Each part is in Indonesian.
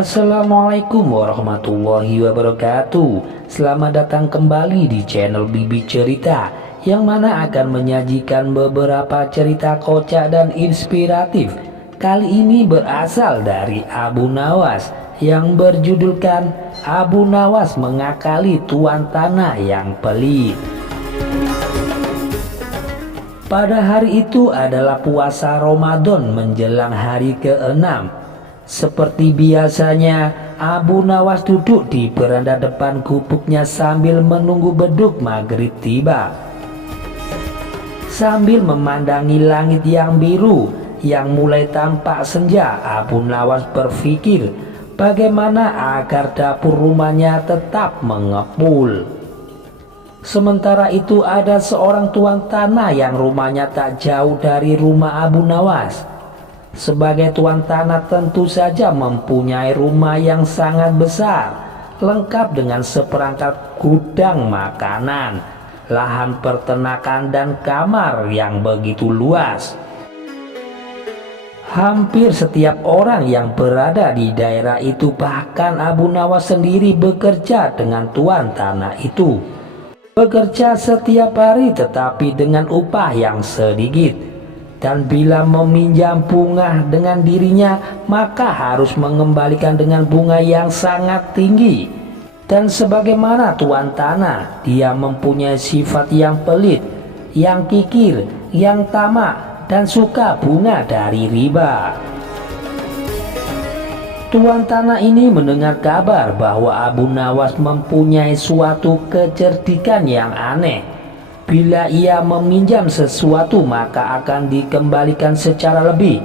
Assalamualaikum warahmatullahi wabarakatuh. Selamat datang kembali di channel Bibi Cerita, yang mana akan menyajikan beberapa cerita kocak dan inspiratif. Kali ini berasal dari Abu Nawas yang berjudulkan Abu Nawas Mengakali Tuan Tanah yang Pelit. Pada hari itu adalah puasa Ramadan menjelang hari ke-6. Seperti biasanya, Abu Nawas duduk di beranda depan gubuknya sambil menunggu beduk maghrib tiba. Sambil memandangi langit yang biru yang mulai tampak senja, Abu Nawas berpikir bagaimana agar dapur rumahnya tetap mengepul. Sementara itu ada seorang tuan tanah yang rumahnya tak jauh dari rumah Abu Nawas. Sebagai tuan tanah tentu saja mempunyai rumah yang sangat besar, lengkap dengan seperangkat gudang makanan, lahan peternakan dan kamar yang begitu luas. Hampir setiap orang yang berada di daerah itu, bahkan Abu Nawas sendiri, bekerja dengan tuan tanah itu. Bekerja setiap hari tetapi dengan upah yang sedikit, dan bila meminjam bunga dengan dirinya maka harus mengembalikan dengan bunga yang sangat tinggi. Dan sebagaimana tuan tanah, dia mempunyai sifat yang pelit, yang kikir, yang tamak, dan suka bunga dari riba. Tuan tanah ini mendengar kabar bahwa Abu Nawas mempunyai suatu kecerdikan yang aneh. Bila ia meminjam sesuatu maka akan dikembalikan secara lebih.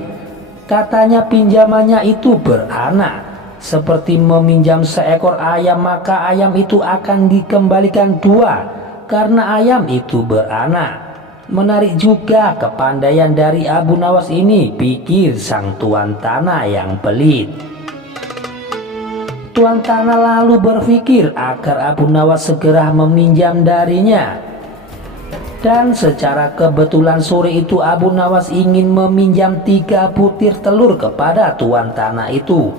Katanya pinjamannya itu beranak. Seperti meminjam seekor ayam maka ayam itu akan dikembalikan 2 karena ayam itu beranak. Menarik juga kepandaian dari Abu Nawas ini, pikir sang tuan tanah yang pelit. Tuan tanah lalu berpikir agar Abu Nawas segera meminjam darinya. Dan secara kebetulan sore itu Abu Nawas ingin meminjam 3 butir telur kepada tuan tanah itu.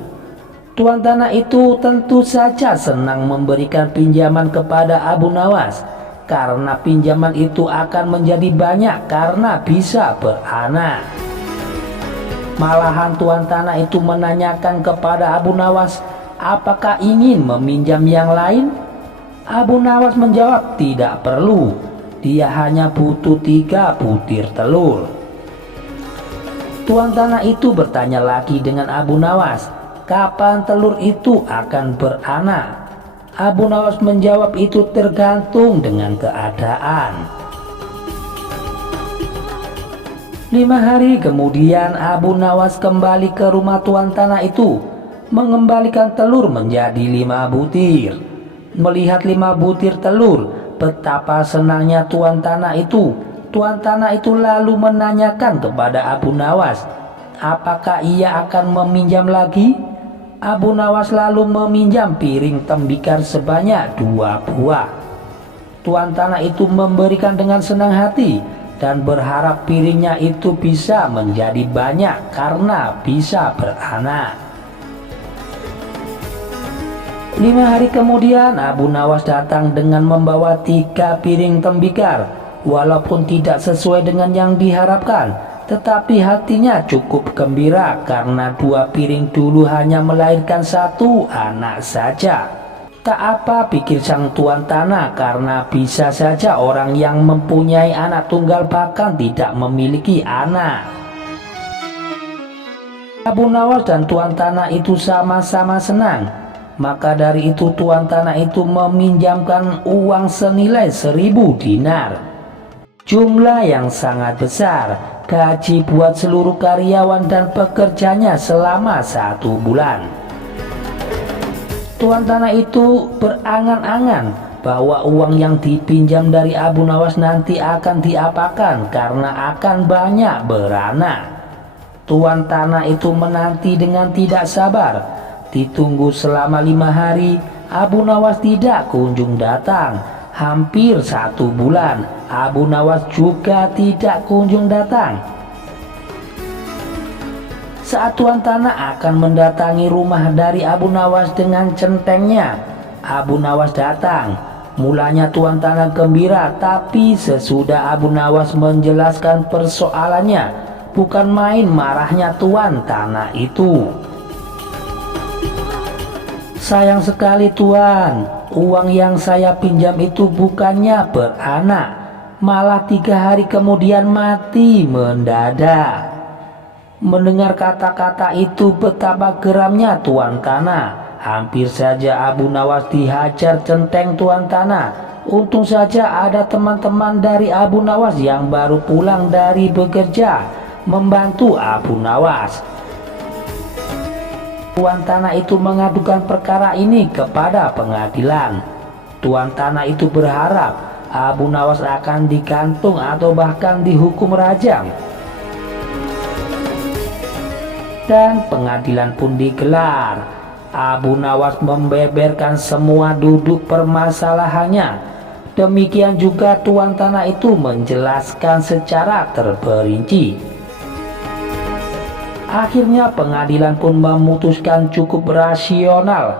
Tuan tanah itu tentu saja senang memberikan pinjaman kepada Abu Nawas, karena pinjaman itu akan menjadi banyak karena bisa beranak. Malahan tuan tanah itu menanyakan kepada Abu Nawas, apakah ingin meminjam yang lain? Abu Nawas menjawab tidak perlu, dia hanya butuh 3 butir telur. Tuan tanah itu bertanya lagi dengan Abu Nawas, kapan telur itu akan beranak? Abu Nawas menjawab itu tergantung dengan keadaan. 5 hari kemudian Abu Nawas kembali ke rumah tuan tanah itu, mengembalikan telur menjadi 5 butir. Melihat 5 butir telur, betapa senangnya tuan tanah itu. Tuan tanah itu lalu menanyakan kepada Abu Nawas, apakah ia akan meminjam lagi? Abu Nawas lalu meminjam piring tembikar sebanyak 2 buah. Tuan tanah itu memberikan dengan senang hati dan berharap piringnya itu bisa menjadi banyak karena bisa beranak. 5 hari kemudian Abu Nawas datang dengan membawa 3 piring tembikar. Walaupun tidak sesuai dengan yang diharapkan, tetapi hatinya cukup gembira karena 2 piring dulu hanya melahirkan 1 anak saja. Tak apa, pikir sang tuan tanah, karena bisa saja orang yang mempunyai anak tunggal bahkan tidak memiliki anak. Abu Nawas dan tuan tanah itu sama-sama senang. Maka dari itu tuan tanah itu meminjamkan uang senilai 1000 dinar. Jumlah yang sangat besar, gaji buat seluruh karyawan dan pekerjanya selama 1 bulan. Tuan tanah itu berangan-angan bahwa uang yang dipinjam dari Abu Nawas nanti akan diapakan karena akan banyak beranak. Tuan tanah itu menanti dengan tidak sabar. Ditunggu selama 5 hari, Abu Nawas tidak kunjung datang. Hampir 1 bulan, Abu Nawas juga tidak kunjung datang. Saat tuan tanah akan mendatangi rumah dari Abu Nawas dengan centengnya, Abu Nawas datang. Mulanya tuan tanah gembira, tapi sesudah Abu Nawas menjelaskan persoalannya, bukan main marahnya tuan tanah itu. Sayang sekali tuan, uang yang saya pinjam itu bukannya beranak, malah 3 hari kemudian mati mendadak. Mendengar kata-kata itu betapa geramnya tuan tanah. Hampir saja Abu Nawas dihajar centeng tuan tanah. Untung saja ada teman-teman dari Abu Nawas yang baru pulang dari bekerja membantu Abu Nawas. Tuan tanah itu mengadukan perkara ini kepada pengadilan. Tuan tanah itu berharap Abu Nawas akan digantung atau bahkan dihukum rajam. Dan pengadilan pun digelar. Abu Nawas membeberkan semua duduk permasalahannya. Demikian juga tuan tanah itu menjelaskan secara terperinci. Akhirnya pengadilan pun memutuskan cukup rasional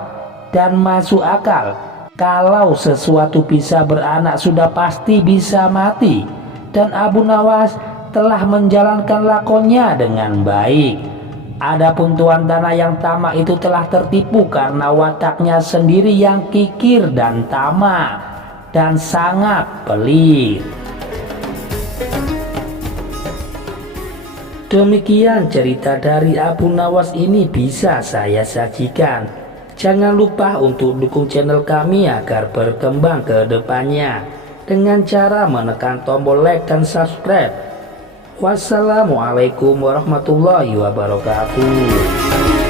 dan masuk akal. Kalau sesuatu bisa beranak sudah pasti bisa mati. Dan Abu Nawas telah menjalankan lakonnya dengan baik. Adapun tuan tanah yang tamak itu telah tertipu karena wataknya sendiri yang kikir dan tamak dan sangat pelit. Demikian cerita dari Abu Nawas ini bisa saya sajikan. Jangan lupa untuk dukung channel kami agar berkembang ke depannya dengan cara menekan tombol like dan subscribe. Wassalamualaikum warahmatullahi wabarakatuh.